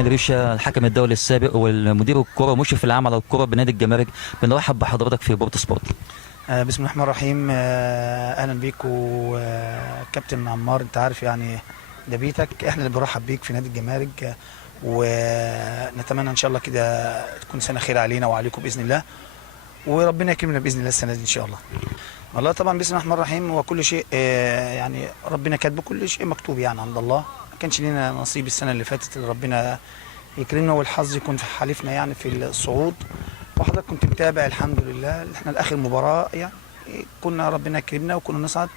كامل ريشه، الحكم الدولي السابق والمدير الكره ومشرف العام على الكره بنادي الجمارك، بنرحب بحضرتك في بورت سبورت. بسم الله الرحمن الرحيم. اهلا بيك وكابتن عمار، انت عارف يعني ده بيتك، احنا اللي بنرحب بيك في نادي الجمارك، ونتمنى ان شاء الله كده تكون سنه خير علينا وعليكم باذن الله، وربنا يكرمنا باذن الله السنه دي ان شاء الله. والله طبعا بسم الله الرحمن الرحيم، وكل شيء يعني ربنا كاتبه، كل شيء مكتوب يعني عند الله. ما كانش لنا نصيب السنه اللي فاتت اللي ربنا يكرمنا والحظ يكون في حالفنا يعني في الصعود، وحضرتك كنت متابع الحمد لله. احنا لاخر مباراه يعني كنا ربنا يكرمنا وكنا نصعد،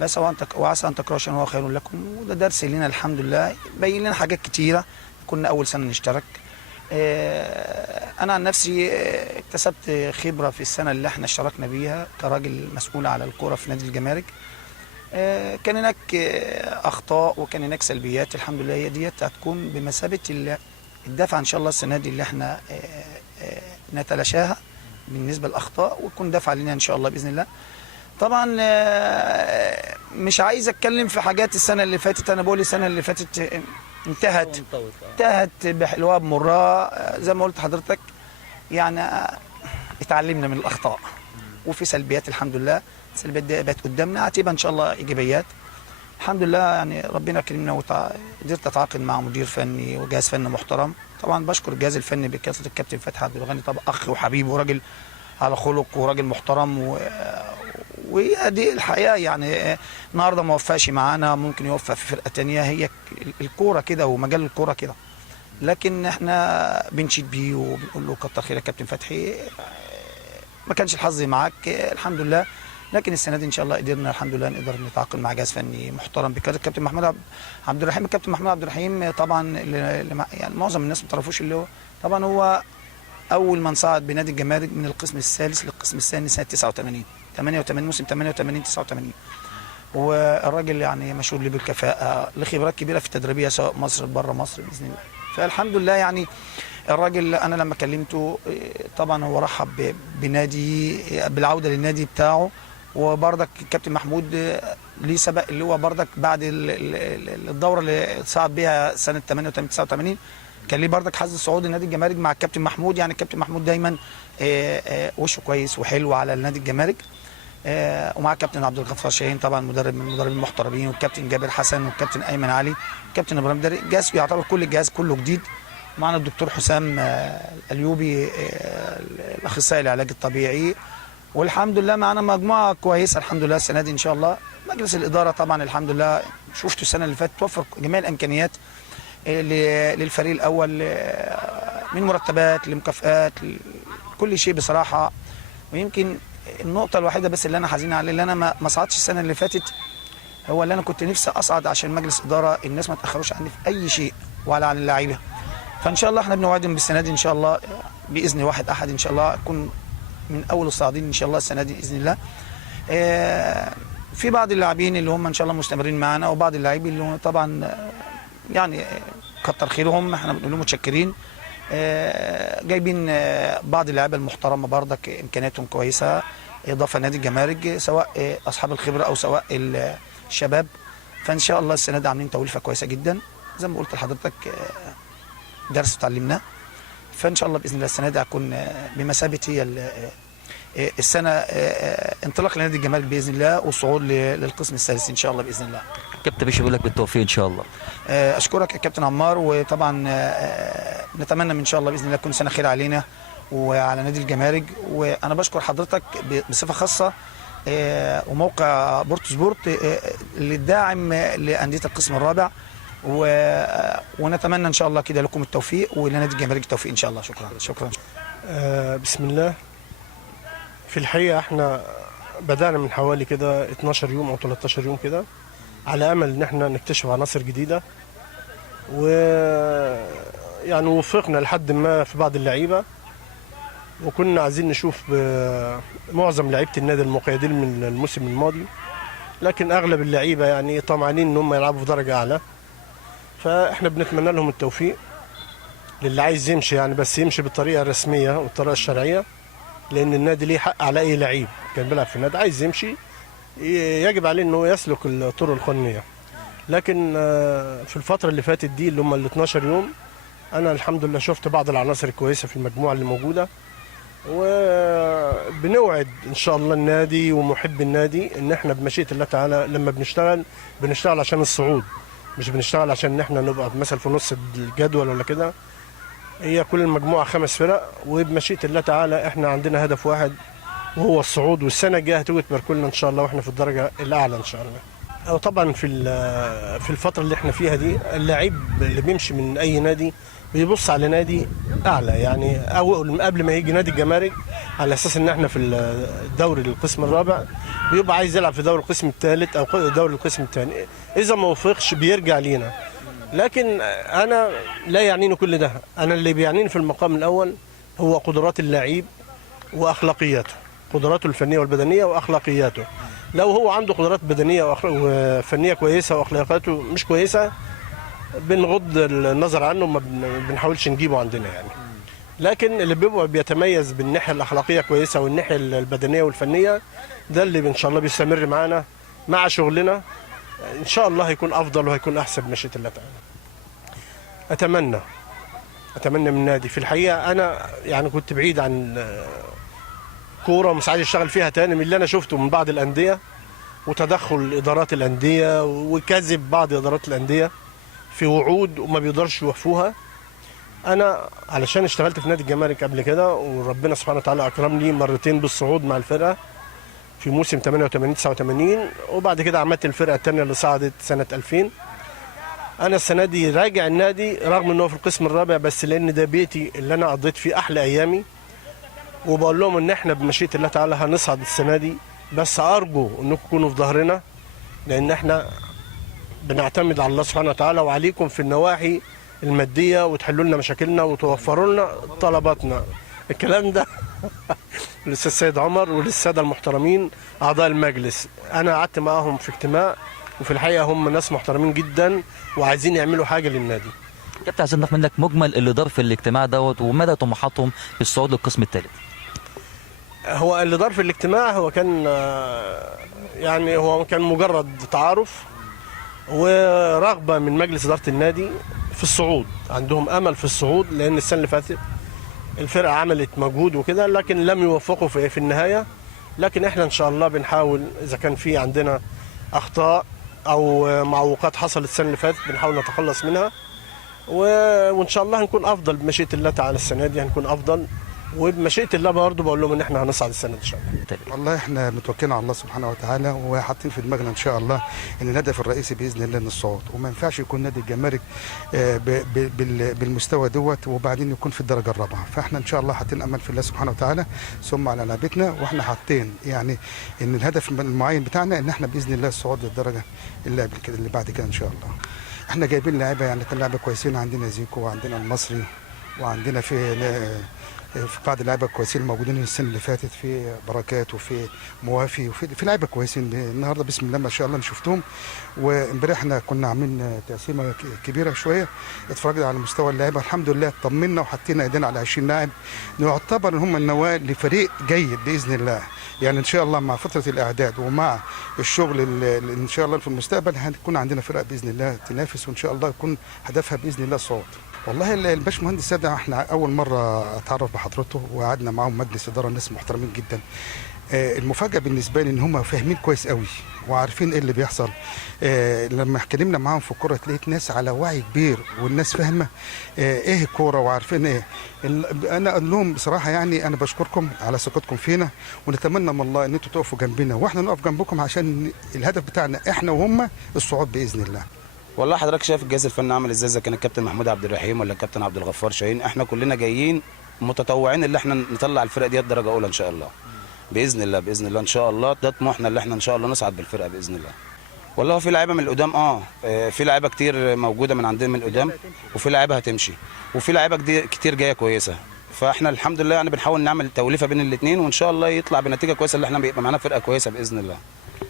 بس وعسى ان تكرهوا شيئا وهو خير لكم، وده درس لنا الحمد لله، بين لنا حاجات كتيره. كنا اول سنه نشترك، انا عن نفسي اكتسبت خبره في السنه اللي احنا اشتركنا بيها كراجل مسؤول على الكوره في نادي الجمارك. كان هناك اخطاء وكان هناك سلبيات، الحمد لله هي ديت هتكون بمثابه الدفع ان شاء الله السنه دي اللي احنا نتلاشاها بالنسبه للاخطاء، وتكون دفع لنا ان شاء الله باذن الله. طبعا مش عايز اتكلم في حاجات السنه اللي فاتت، انا بقول السنه اللي فاتت انتهت بحلوها بمرها، زي ما قلت حضرتك يعني اتعلمنا من الاخطاء، وفي سلبيات الحمد لله، السلبيات دي بقت قدامنا هتبقى ان شاء الله ايجابيات الحمد لله. يعني ربنا كرمنا وقدرت اتعاقد مع مدير فني وجهاز فني محترم. طبعا بشكر الجهاز الفني بقياده الكابتن فتحي عبد الغني، طبعا اخ وحبيب وراجل على خلق وراجل محترم، وهي دي الحقيقه. يعني النهارده ما وفقش معانا، ممكن يوفق في فرقه ثانيه، هي الكوره كده ومجال الكوره كده، لكن احنا بنشيد بيه وبنقول له كتر خيرك يا كابتن فتحي، ما كانش الحظ معاك الحمد لله، لكن السنه دي ان شاء الله قدرنا الحمد لله نقدر نتعاقد مع جهاز فني محترم بقياده الكابتن محمود عبد الرحيم. الكابتن محمود عبد الرحيم طبعا يعني معظم الناس ما تعرفوش، اللي هو طبعا هو اول من صعد بنادي الجمارك من القسم الثالث للقسم الثاني سنه 88 موسم 88 89، والراجل يعني مشهور له بالكفاءه، له خبرات كبيره في التدريبيه سواء مصر بره مصر باذن الله. فالحمد لله يعني الراجل انا لما كلمته طبعا هو رحب بنادي بالعوده للنادي بتاعه، وبرضك الكابتن محمود ليه سبق اللي هو برضك بعد الدوره اللي صعد بيها سنه 88 89 كان ليه برضك حظ صعود النادي الجمارك مع الكابتن محمود. يعني الكابتن محمود دايما وشه كويس وحلو على النادي الجمارك، ومع الكابتن عبد الغفار شاهين طبعا مدرب من المدربين المحترمين، والكابتن جابر حسن والكابتن ايمن علي والكابتن ابراهيم دري. الجهاز يعتبر كل الجهاز كله جديد، معنا الدكتور حسام الايوبي الاخصائي العلاج الطبيعي، والحمد لله معنا مجموعه كويسه الحمد لله السنه دي ان شاء الله. مجلس الاداره طبعا الحمد لله شفتوا السنه اللي فاتت توفر جميع الامكانيات للفريق الاول، من مرتبات لمكافآت كل شيء بصراحه. ويمكن النقطه الوحيده بس اللي انا حزين عليها اللي انا ما صعدتش السنه اللي فاتت، هو اللي انا كنت نفسي اصعد عشان مجلس اداره الناس ما تاخروش عني في اي شيء ولا عن اللعيبه. فان شاء الله احنا بنوعدهم بالسنه دي ان شاء الله باذن واحد احد ان شاء الله اكون من اول الصاعدين ان شاء الله السنه دي باذن الله. في بعض اللاعبين اللي هم ان شاء الله مستمرين معانا، وبعض اللاعبين اللي هم طبعا يعني كتر خيرهم احنا بنقول لهم متشكرين، جايبين بعض اللعيبه المحترمه برضك امكانياتهم كويسه اضافه نادي الجمارك، سواء اصحاب الخبره او سواء الشباب. فان شاء الله السنه دي عاملين توليفه كويسه جدا، زي ما قلت لحضرتك درس اتعلمناه. فان شاء الله باذن الله السنه دي هتكون بمثابه هي السنه انطلاق لنادي الجمارك باذن الله، والصعود للقسم الثالث ان شاء الله باذن الله. كابتن بيش بيقول لك بالتوفيق ان شاء الله. اشكرك يا كابتن عمار، وطبعا نتمنى ان شاء الله باذن الله تكون سنه خير علينا وعلى نادي الجمارك. وانا بشكر حضرتك بصفه خاصه وموقع بورت سبورت للداعم لانديه القسم الرابع، ونتمنى ان شاء الله كده لكم التوفيق ولنادي الجمارك التوفيق ان شاء الله. شكرا. بسم الله. في الحقيقه احنا بدانا من حوالي كده 12 يوم او 13 يوم كده، على امل ان احنا نكتشف عناصر جديده، ويعني وفقنا لحد ما في بعض اللعيبه، وكنا عايزين نشوف معظم لعيبه النادي المقيدين من الموسم الماضي، لكن اغلب اللعيبه يعني طمعانين ان هم يلعبوا في درجه اعلى، فاحنا بنتمنى لهم التوفيق للي عايز يمشي يعني، بس يمشي بالطريقه الرسميه والطريقه الشرعيه، لان النادي ليه حق على اي لعيب كان بيلعب في النادي عايز يمشي يجب عليه انه يسلك الطرق القانونيه. لكن في الفتره اللي فاتت دي اللي هم ال 12 يوم انا الحمد لله شفت بعض العناصر الكويسه في المجموعه اللي موجوده، وبنوعد ان شاء الله النادي ومحب النادي ان احنا بمشيئه الله تعالى لما بنشتغل عشان الصعود، مش بنشتغل عشان ان احنا نبقى مثلا في نص الجدول ولا كده. هي كل المجموعه 5 فرق، وبمشيئه الله تعالى احنا عندنا هدف واحد وهو الصعود، والسنه الجايه هتيجي تباركوا لنا ان شاء الله واحنا في الدرجه الاعلى ان شاء الله. طبعا في الفتره اللي احنا فيها دي اللاعب اللي بيمشي من اي نادي بيبص على نادي اعلى، يعني او قبل ما يجي نادي الجمارك على اساس ان احنا في الدوري القسم الرابع بيبقى عايز يلعب في دوري القسم الثالث او دوري القسم الثاني، اذا ما وفقش بيرجع لينا. لكن انا لا يعنيني كل ده، انا اللي بيعنيني في المقام الاول هو قدرات اللاعب واخلاقياته، قدراته الفنيه والبدنيه واخلاقياته. لو هو عنده قدرات بدنيه وفنيه كويسه واخلاقياته مش كويسه بنغض النظر عنه، ما بنحاولش نجيبه عندنا يعني. لكن اللي بيبقى بيتميز بالناحيه الاخلاقيه كويسه والناحيه البدنيه والفنيه ده اللي ان شاء الله بيستمر معانا مع شغلنا، ان شاء الله هيكون افضل وهيكون احسن بمشيئه الله تعالى. اتمنى من النادي، في الحقيقه انا يعني كنت بعيد عن كوره ومش عايز اشتغل فيها تاني من اللي انا شفته من بعض الانديه وتدخل ادارات الانديه وكذب بعض ادارات الانديه في وعود وما بيقدرش يوفوها. انا علشان اشتغلت في نادي الجمارك قبل كده وربنا سبحانه وتعالى اكرمني مرتين بالصعود مع الفرقه في موسم 88 89، وبعد كده عملت الفرقه الثانيه اللي صعدت سنه 2000. انا السنه دي راجع النادي رغم انه في القسم الرابع، بس لان ده بيتي اللي انا قضيت فيه احلى ايامي، وبقول لهم ان احنا بمشيئه الله تعالى هنصعد السنه دي، بس ارجو انكم تكونوا في ظهرنا لان احنا بنعتمد على الله سبحانه وتعالى وعليكم في النواحي الماديه وتحلوا لنا مشاكلنا وتوفروا لنا طلباتنا. الكلام ده للاستاذ سيد عمر وللساده المحترمين اعضاء المجلس، انا قعدت معاهم في اجتماع وفي الحقيقه هم ناس محترمين جدا وعايزين يعملوا حاجه للنادي. كابتن عايزين نعرف منك مجمل اللي دار في الاجتماع دوت ومدى طموحاتهم في الصعود للقسم الثالث. هو اللي دار في الاجتماع هو كان يعني هو كان مجرد تعارف ورغبه من مجلس اداره النادي في الصعود، عندهم امل في الصعود لان السنه اللي فاتت الفرقه عملت مجهود وكده لكن لم يوفقوا في النهايه. لكن احنا ان شاء الله بنحاول اذا كان في عندنا اخطاء او معوقات حصلت السنه اللي فاتت بنحاول نتخلص منها، وان شاء الله هنكون افضل بمشيئه الله تعالى. السنه دي هنكون افضل، وبمشيئه الله برضه بقول لهم ان احنا هنصعد السنه دي ان شاء الله. والله احنا متوكلين على الله سبحانه وتعالى وحاطين في دماغنا ان شاء الله ان الهدف الرئيسي باذن الله ان الصعود، وما ينفعش يكون نادي الجمارك بالمستوى دوت وبعدين يكون في الدرجه الرابعه. فاحنا ان شاء الله حاطين امل في الله سبحانه وتعالى ثم على لعبتنا، واحنا حاطين يعني ان الهدف المعين بتاعنا ان احنا باذن الله الصعود للدرجه اللي بعد كده ان شاء الله. احنا جايبين لعيبه يعني كان لعيبه كويسين، عندنا زيكو وعندنا المصري وعندنا في بعض اللعيبه الكويسين الموجودين السنه اللي فاتت، في بركات وفي موافي وفي لعيبه كويسين النهارده بسم الله ما شاء الله انا شفتهم. وامبارح احنا كنا عاملين تقسيمه كبيره شويه، اتفرجنا على مستوى اللعيبه الحمد لله، طمنا وحطينا ايدينا على 20 لاعب يعتبر ان هم النواه لفريق جيد باذن الله. يعني ان شاء الله مع فتره الاعداد ومع الشغل اللي ان شاء الله في المستقبل هتكون عندنا فرقه باذن الله تنافس وان شاء الله يكون هدفها باذن الله الصعود. والله الباشمهندس سيد احنا اول مره اتعرف بحضرته وقعدنا معاهم مجلس اداره ناس محترمين جدا. المفاجاه بالنسبه لي ان هم فاهمين كويس قوي وعارفين ايه اللي بيحصل. لما اتكلمنا معاهم في الكوره لقيت ناس على وعي كبير والناس فاهمه ايه الكوره وعارفين ايه. انا اقول لهم بصراحه يعني انا بشكركم على ثقتكم فينا ونتمنى من الله ان انتم تقفوا جنبنا واحنا نقف جنبكم عشان الهدف بتاعنا احنا وهم الصعود باذن الله. والله حضرتك شايف الجهاز الفني عامل ازاي، اذا كان الكابتن محمود عبد الرحيم ولا الكابتن عبد الغفار شاهين، احنا كلنا جايين متطوعين اللي احنا نطلع الفرقه دي درجه اولى ان شاء الله باذن الله. باذن الله ان شاء الله ده طموحنا اللي احنا ان شاء الله نصعد بالفرقه باذن الله. والله في لعيبه من القدام في لعيبه كتير موجوده من عندنا من القدام وفي لعيبه هتمشي وفي لعيبه كتير جايه كويسه، فاحنا الحمد لله يعني بنحاول نعمل توليفه بين الاثنين وان شاء الله يطلع بنتيجه كويسه اللي احنا بيبقى معانا فرقه كويسه باذن الله.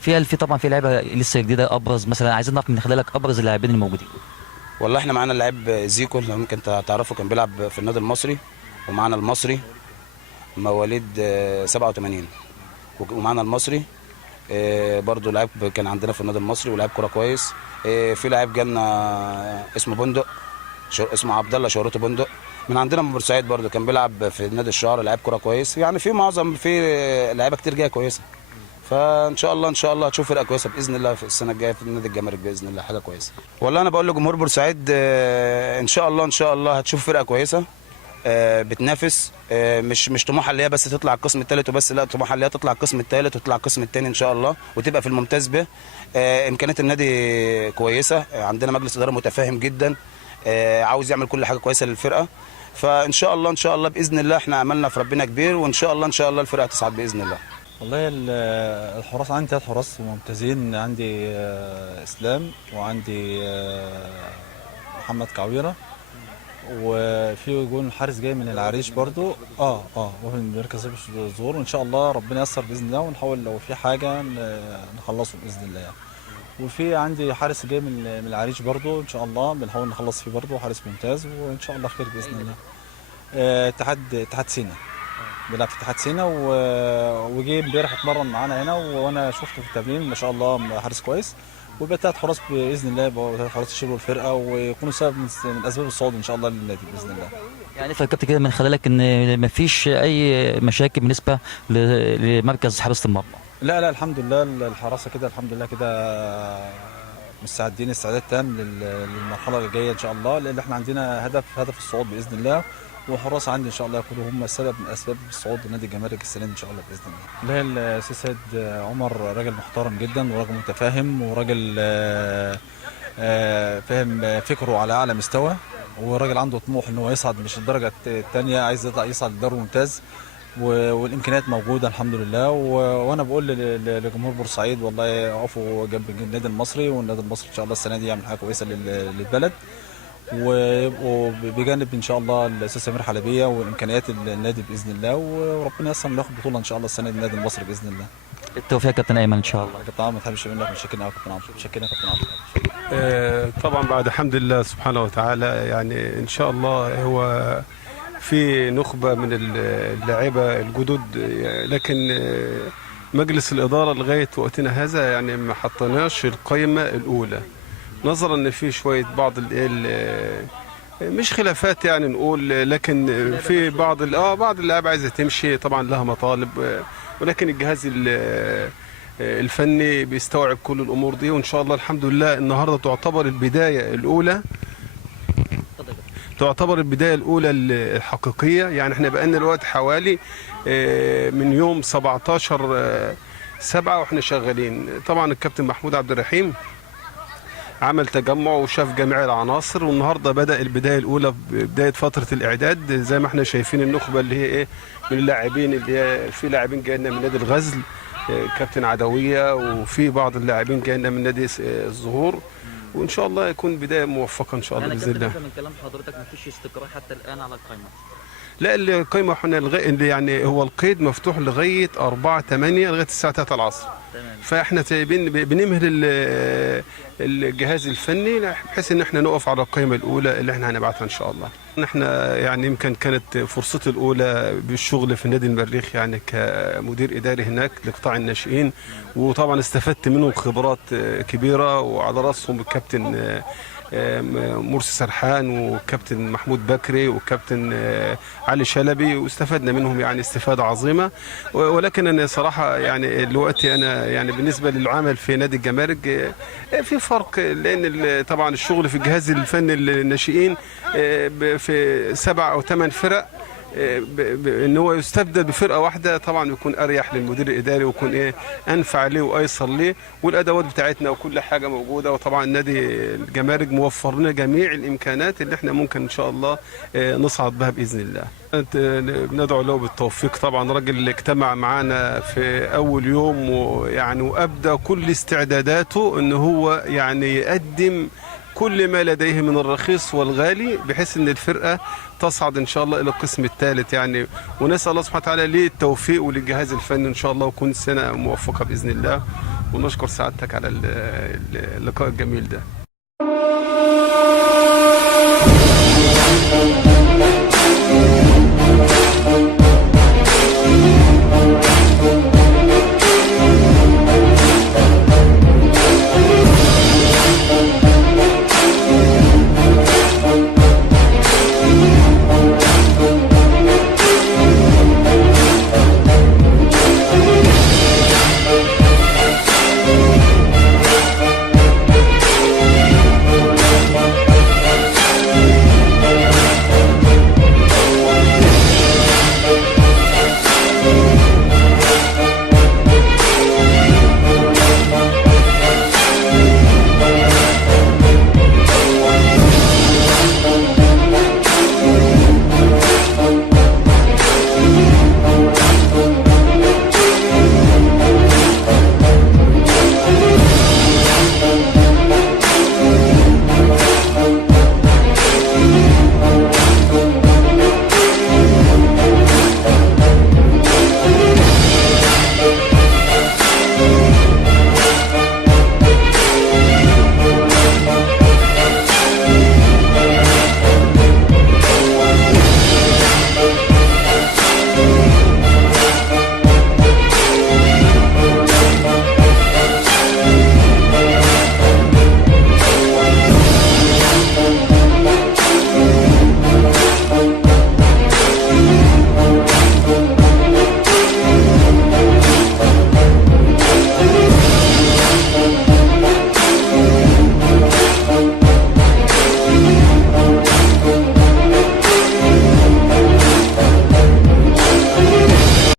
في طبعا في لعيبه لسه جديده ابرز مثلا عايزين نعرف من خلالك ابرز اللاعبين الموجودين. والله احنا معانا اللاعب زيكو اللي ممكن تعرفه كان بيلعب في النادي المصري، ومعانا المصري مواليد 87 ومعانا المصري برضه لاعب كان عندنا في النادي المصري ولاعب كوره كويس. في لاعب جالنا اسمه بندق اسمه عبد الله شاورته بندق، من عندنا من بورسعيد برده، كان بيلعب في نادي الشعر، لعيب كوره كويس، يعني في معظم في لعيبه كتير جايه كويسه. فان شاء الله هتشوف فرقه كويسه باذن الله في السنه الجايه في نادي الجمارك باذن الله، حاجه كويسه. والله انا بقول لجمهور بورسعيد ان شاء الله هتشوف فرقه كويسه بتنافس، مش طموحها اللي هي بس تطلع القسم الثالث وبس، لا طموحها اللي هي تطلع القسم الثالث وتطلع القسم الثاني ان شاء الله، وتبقى في الممتاز به. امكانيات النادي كويسه، عندنا مجلس اداره متفاهم جدا، عاوز يعمل كل حاجه كويسه للفرقه. فان شاء الله باذن الله احنا املنا في ربنا كبير، وان شاء الله الفرقه تصعد باذن الله. والله الحراس عندي 3 حراس ممتازين، عندي اسلام، وعندي محمد كعويره، وفي جون حارس جاي من العريش برضو وهو من مركز الظهور، وان شاء الله ربنا ييسر باذن الله، ونحاول لو في حاجه نخلصه باذن الله يعني. وفي عندي حارس جاي من العريش برضو، ان شاء الله بنحاول نخلص فيه برضو، حارس ممتاز، وان شاء الله خير باذن الله. اتحاد سينا، بيلعب في اتحاد سينا، وجي امبارح اتمرن معانا هنا، وانا شفته في التمرين ما شاء الله حارس كويس، ويبقى 3 حراس باذن الله، يبقوا 3 حراس يشيلوا الفرقه ويكونوا سبب من اسباب الصعود ان شاء الله للنادي باذن الله. يعني فكرت كده من خلالك ان مفيش اي مشاكل بالنسبه لمركز حراسه المرمى؟ لا الحمد لله، الحراسه كده الحمد لله كده مستعدين استعداد تام للمرحله اللي جايه ان شاء الله، لان احنا عندنا هدف الصعود باذن الله، والحراس عندي ان شاء الله يكونوا هم سبب من اسباب الصعود لنادي الجمارك السنه دي ان شاء الله باذن الله. لا السيد سيد عمر راجل محترم جدا، وراجل متفاهم، وراجل فاهم فكره على اعلى مستوى، وراجل عنده طموح ان هو يصعد، مش الدرجه الثانيه، عايز يصعد للدوري الممتاز، والامكانيات موجوده الحمد لله. وانا بقول لجمهور بورسعيد والله اقفوا جنب النادي المصري، والنادي المصري ان شاء الله السنه دي يعمل حاجه كويسه للبلد، ويبقوا بجانب ان شاء الله الاستاذ سمير حلبيه وامكانيات النادي باذن الله، وربنا ييسر ناخد بطوله ان شاء الله السنه دي النادي المصري باذن الله. التوفيق يا كابتن ايمن ان شاء الله. كابتن عمرو ما تحبش منك، متشكرين قوي كابتن عمرو، متشكرين يا كابتن عمرو. طبعا بعد الحمد لله سبحانه وتعالى، يعني ان شاء الله هو في نخبه من اللاعيبه الجدد، لكن مجلس الاداره لغايه وقتنا هذا يعني ما حطيناش القائمه الاولى، نظرا ان في شويه بعض مش خلافات يعني نقول، لكن في بعض اللاعيبه عايزه تمشي، طبعا لها مطالب، ولكن الجهاز الفني بيستوعب كل الامور دي، وان شاء الله الحمد لله النهارده تعتبر البدايه الاولى الحقيقيه. يعني احنا بقالنا الوقت حوالي من يوم 17/7 واحنا شغالين. طبعا الكابتن محمود عبد الرحيم عمل تجمع وشاف جميع العناصر، والنهارده بدأ البدايه الاولى بدايه فتره الاعداد، زي ما احنا شايفين النخبه اللي هي من اللاعبين، اللي هي في لاعبين جايين من نادي الغزل كابتن عدويه، وفي بعض اللاعبين جايين من نادي الظهور، وان شاء الله يكون بدايه موفقه ان شاء الله باذن الله. من كلام حضرتك مفيش استقرار حتى الان على القائمه؟ لا القائمه احنا يعني هو القيد مفتوح لغايه 4/8 لغايه الساعه 3 العصر. فاحنا بنمهل الجهاز الفني بحيث ان احنا نقف على القائمه الاولى اللي احنا هنبعتها ان شاء الله. احنا يعني يمكن كانت فرصتي الاولى بالشغل في نادي المريخ، يعني كمدير اداري هناك لقطاع الناشئين، وطبعا استفدت منهم خبرات كبيره، وعلى راسهم الكابتن مرسي سرحان وكابتن محمود بكري وكابتن علي شلبي، واستفدنا منهم يعني استفاده عظيمه. ولكن انا صراحه يعني دلوقتي انا يعني بالنسبه للعمل في نادي الجمارك في فرق، لان طبعا الشغل في الجهاز الفني للناشئين في 7 أو 8 فرق، ان هو يستبدل بفرقه واحده طبعا يكون اريح للمدير الاداري، ويكون انفع ليه وايسر ليه، والادوات بتاعتنا وكل حاجه موجوده. وطبعا نادي الجمارك موفر لنا جميع الامكانات اللي احنا ممكن ان شاء الله نصعد بها باذن الله. بندعو له بالتوفيق. طبعا راجل اجتمع معانا في اول يوم، ويعني وابدى كل استعداداته ان هو يعني يقدم كل ما لديه من الرخيص والغالي، بحيث ان الفرقه تصعد ان شاء الله الى القسم الثالث يعني. ونسال الله سبحانه وتعالى ليه التوفيق وللجهاز الفني ان شاء الله، وتكون سنه موفقه باذن الله. ونشكر سعادتك على اللقاء الجميل ده.